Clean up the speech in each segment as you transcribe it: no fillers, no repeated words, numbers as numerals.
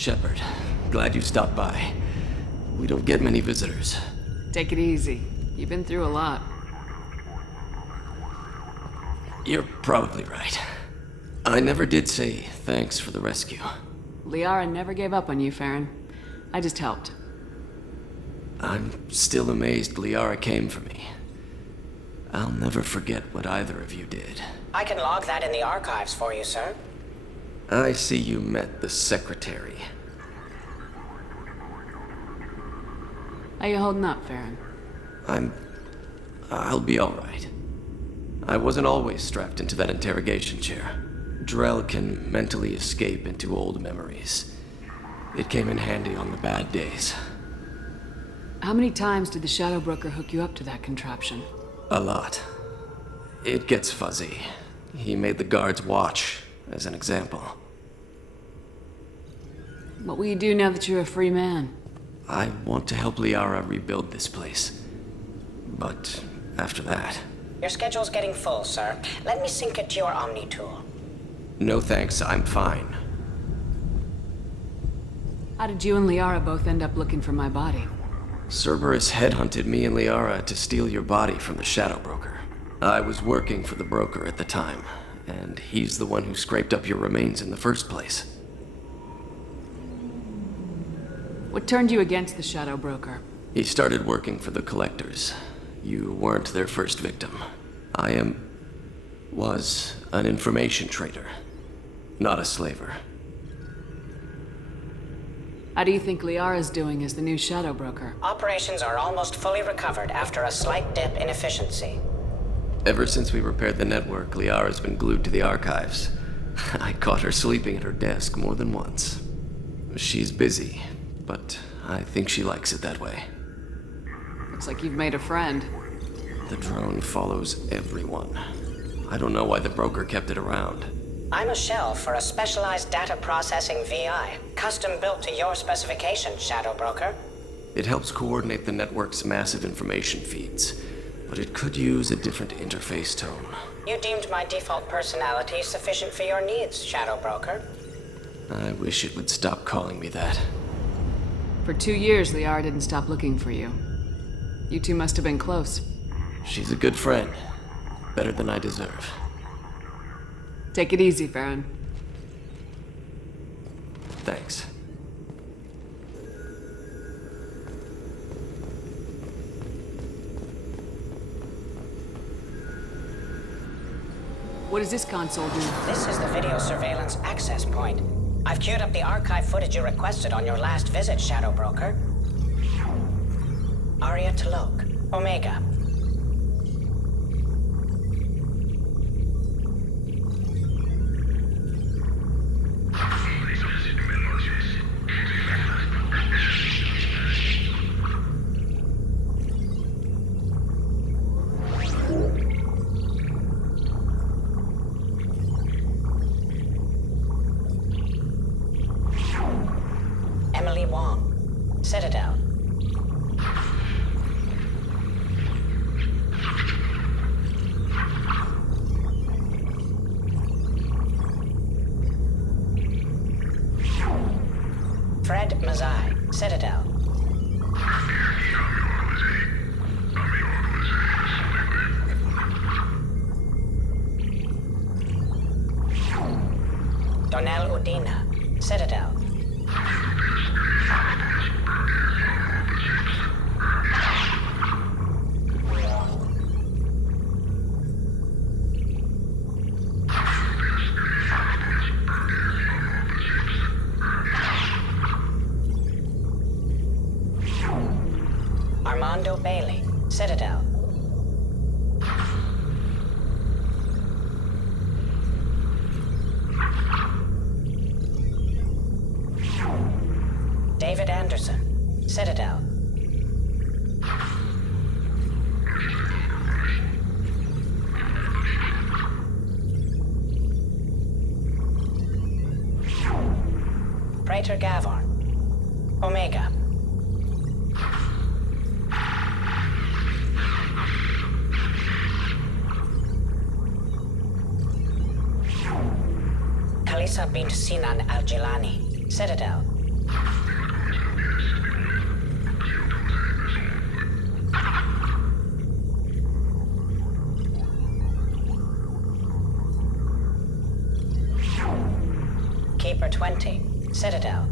Shepard, glad you stopped by. We don't get many visitors. Take it easy. You've been through a lot. You're probably right. I never did say thanks for the rescue. Liara never gave up on you, Farron. I just helped. I'm still amazed Liara came for me. I'll never forget what either of you did. I can log that in the archives for you, sir. I see you met the Secretary. How you holding up, Farron? I'll be alright. I wasn't always strapped into that interrogation chair. Drell can mentally escape into old memories. It came in handy on the bad days. How many times did the Shadow Broker hook you up to that contraption? A lot. It gets fuzzy. He made the guards watch, as an example. What will you do now that you're a free man? I want to help Liara rebuild this place. But after that... Your schedule's getting full, sir. Let me sync it to your Omni tool. No thanks, I'm fine. How did you and Liara both end up looking for my body? Cerberus headhunted me and Liara to steal your body from the Shadow Broker. I was working for the broker at the time, and he's the one who scraped up your remains in the first place. What turned you against the Shadow Broker? He started working for the Collectors. You weren't their first victim. I was an information trader, not a slaver. How do you think Liara's doing as the new Shadow Broker? Operations are almost fully recovered after a slight dip in efficiency. Ever since we repaired the network, Liara's been glued to the archives. I caught her sleeping at her desk more than once. She's busy, but I think she likes it that way. Looks like you've made a friend. The drone follows everyone. I don't know why the broker kept it around. I'm a shell for a specialized data processing VI, custom built to your specifications, Shadow Broker. It helps coordinate the network's massive information feeds, but it could use a different interface tone. You deemed my default personality sufficient for your needs, Shadow Broker. I wish it would stop calling me that. For 2 years, Liara didn't stop looking for you. You two must have been close. She's a good friend. Better than I deserve. Take it easy, Farron. Thanks. What does this console do? This is the video surveillance access point. I've queued up the archive footage you requested on your last visit, Shadow Broker. Aria T'Loak, Omega. Emily Wong, Citadel. Fred Mazai, Citadel. Donnell Udina, Citadel. Armando Bailey, Citadel. David Anderson, Citadel. Praetor Gavorn, Omega. Kalisa bint Sinan al-Jilani, Citadel. Citadel.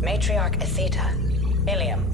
Matriarch Atheta. Ilium.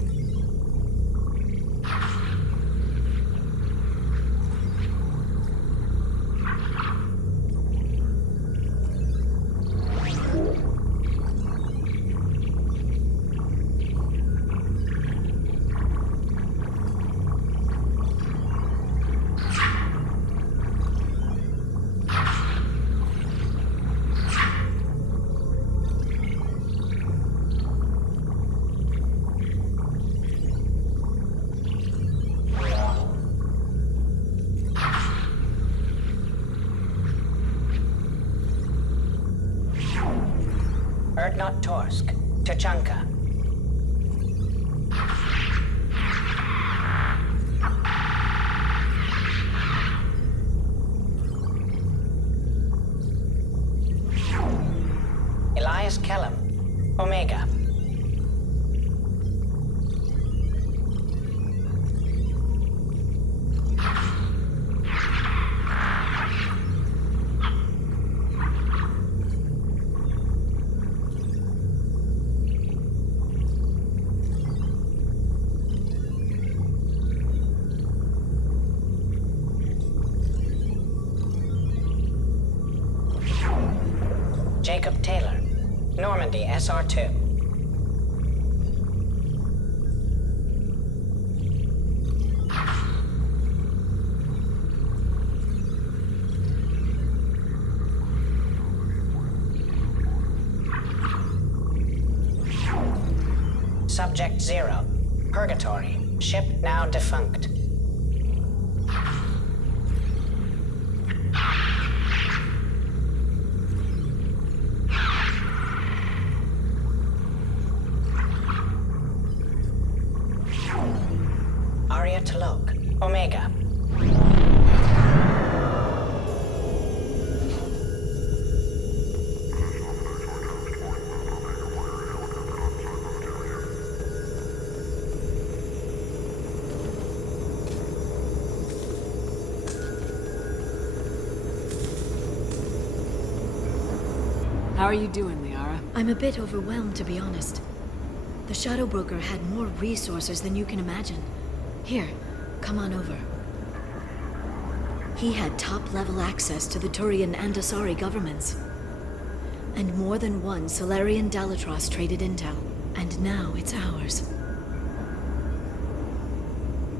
Erdnot Torsk. Tuchanka. Elias Kellam. Omega. Jacob Taylor. Normandy SR2. Subject 0. Purgatory. Ship now defunct. Arya T'Loak. Omega. How are you doing, Liara? I'm a bit overwhelmed, to be honest. The Shadow Broker had more resources than you can imagine. Here, come on over. He had top-level access to the Turian and Asari governments. And more than one Solarian Dalatrass traded intel. And now it's ours.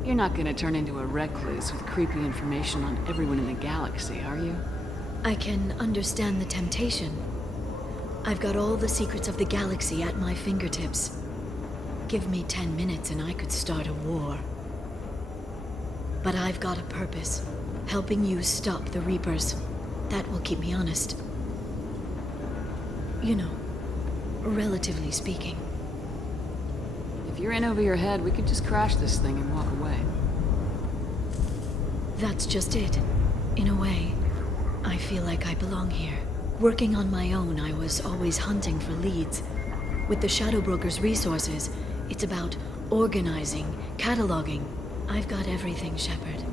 You're not gonna turn into a recluse with creepy information on everyone in the galaxy, are you? I can understand the temptation. I've got all the secrets of the galaxy at my fingertips. Give me 10 minutes and I could start a war. But I've got a purpose. Helping you stop the Reapers. That will keep me honest. You know, relatively speaking. If you're in over your head, we could just crash this thing and walk away. That's just it. In a way, I feel like I belong here. Working on my own, I was always hunting for leads. With the Shadow Broker's resources, it's about organizing, cataloging. I've got everything, Shepard.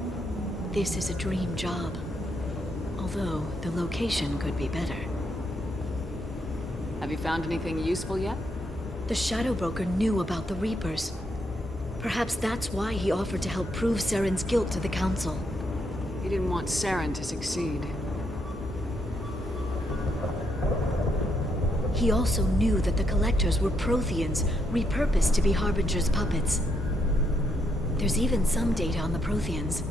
This is a dream job. Although, the location could be better. Have you found anything useful yet? The Shadow Broker knew about the Reapers. Perhaps that's why he offered to help prove Saren's guilt to the Council. He didn't want Saren to succeed. He also knew that the Collectors were Protheans, repurposed to be Harbinger's puppets. There's even some data on the Protheans.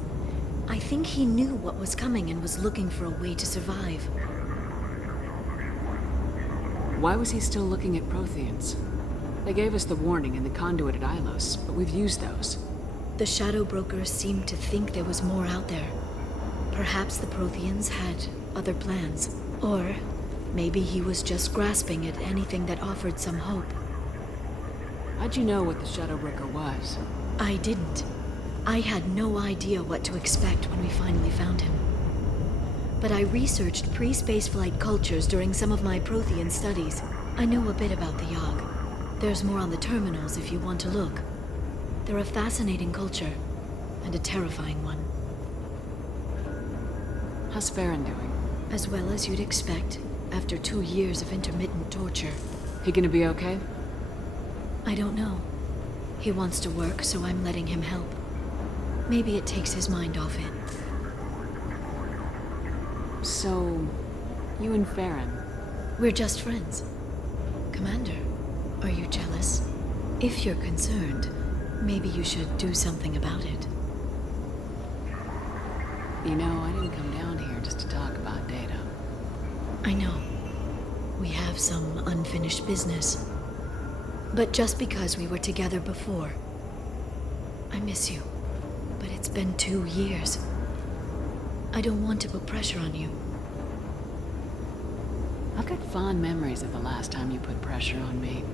I think he knew what was coming and was looking for a way to survive. Why was he still looking at Protheans? They gave us the warning in the conduit at Ilos, but we've used those. The Shadow Broker seemed to think there was more out there. Perhaps the Protheans had other plans. Or maybe he was just grasping at anything that offered some hope. How'd you know what the Shadow Broker was? I didn't. I had no idea what to expect when we finally found him. But I researched pre-spaceflight cultures during some of my Prothean studies. I know a bit about the Yogg. There's more on the terminals if you want to look. They're a fascinating culture, and a terrifying one. How's Farron doing? As well as you'd expect, after 2 years of intermittent torture. He gonna be okay? I don't know. He wants to work, so I'm letting him help. Maybe it takes his mind off it. So, you and Farron. We're just friends. Commander, are you jealous? If you're concerned, maybe you should do something about it. You know, I didn't come down here just to talk about Data. I know. We have some unfinished business. But just because we were together before, I miss you. But it's been 2 years. I don't want to put pressure on you. I've got fond memories of the last time you put pressure on me.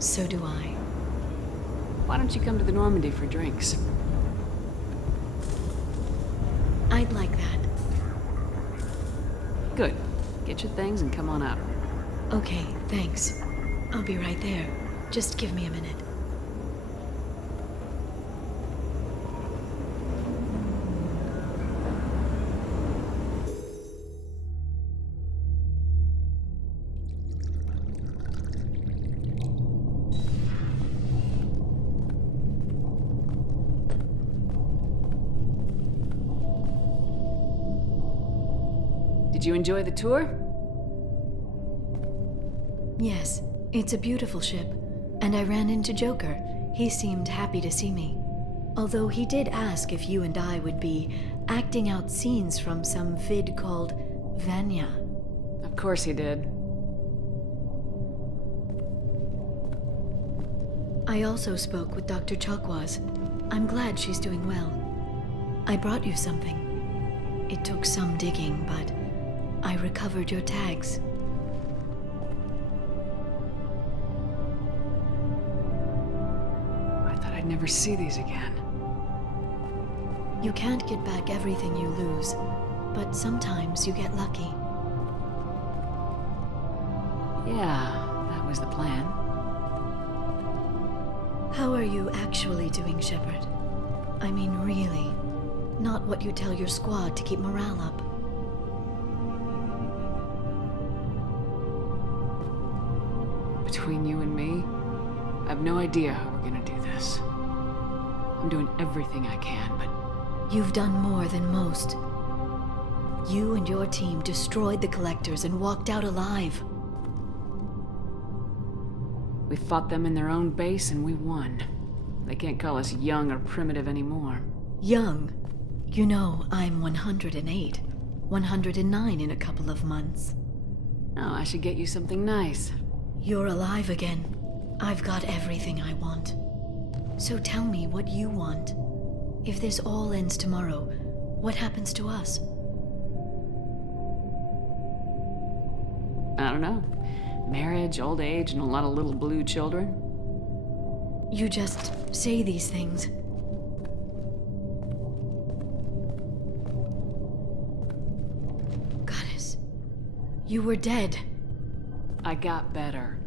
So do I. Why don't you come to the Normandy for drinks? I'd like that. Good. Get your things and come on up. Okay, thanks. I'll be right there. Just give me a minute. Did you enjoy the tour? Yes, it's a beautiful ship. And I ran into Joker. He seemed happy to see me. Although he did ask if you and I would be acting out scenes from some vid called Vanya. Of course he did. I also spoke with Dr. Chakwas. I'm glad she's doing well. I brought you something. It took some digging, but I recovered your tags. I thought I'd never see these again. You can't get back everything you lose, but sometimes you get lucky. Yeah, that was the plan. How are you actually doing, Shepard? I mean, really. Not what you tell your squad to keep morale up. Between you and me, I have no idea how we're gonna do this. I'm doing everything I can, but You've done more than most. You and your team destroyed the Collectors and walked out alive. we fought them in their own base and we won. They can't call us young or primitive anymore. Young. You know, I'm 108. 109 in a couple of months. Oh, I should get you something nice. You're alive again. I've got everything I want. So tell me what you want. If this all ends tomorrow, what happens to us? I don't know. Marriage, old age, and a lot of little blue children. You just say these things. Goddess, you were dead. I got better.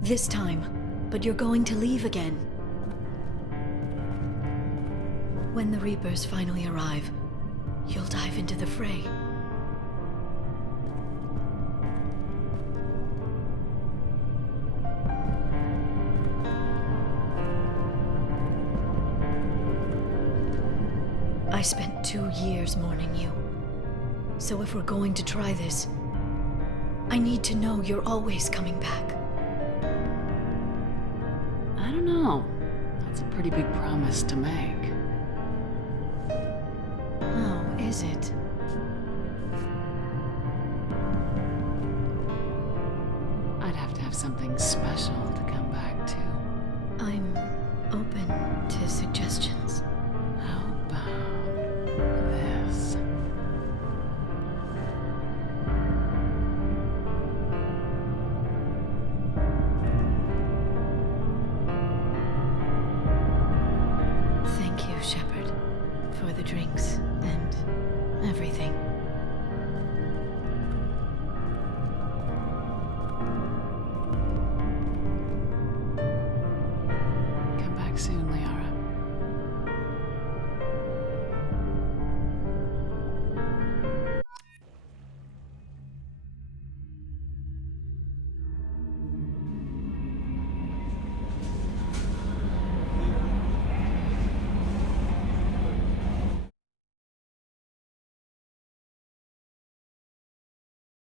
This time, but you're going to leave again. When the Reapers finally arrive, you'll dive into the fray. I spent 2 years mourning you. So if we're going to try this, I need to know you're always coming back. I don't know. That's a pretty big promise to make. Oh, is it? I'd have to have something special to come back to. I'm open to suggestions. How about this? Thank you, Shepard, for the drinks and everything.